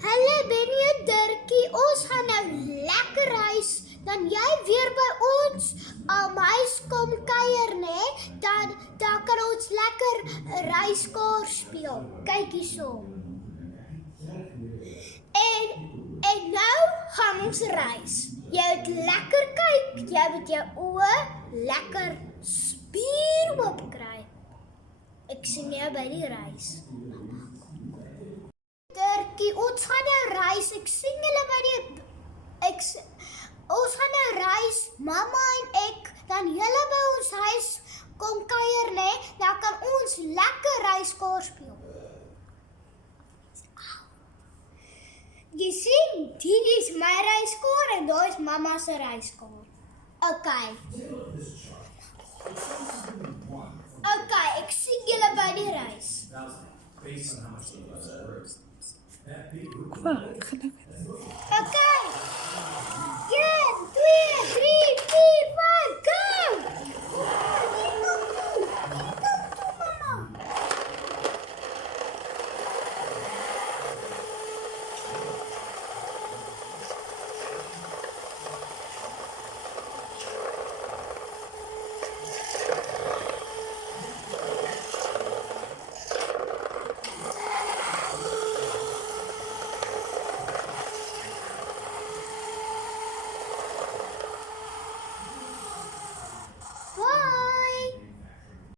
Hallo, ben jy Dirkie? Ons gaan nou lekker reis. Dan jy weer by ons huis kom kuier, né? Dan kan ons lekker reiskaart speel. Kyk hierso. En nou gaan ons reis. Jy moet lekker kyk. Jy moet jou oë lekker spier oop kry. Ek sien jou by die reis. Dirkie, ons gaan nou reis. Ek sien julle by die ons gaan nou reis, mamma en ek, dan julle by ons huis kom kuier, né? Dan kan ons lekker reiskaart speel. Jy sien, dit is my reiskaart en daar is mamma se reiskaart. Okay, ek sien julle by die reis. Okay.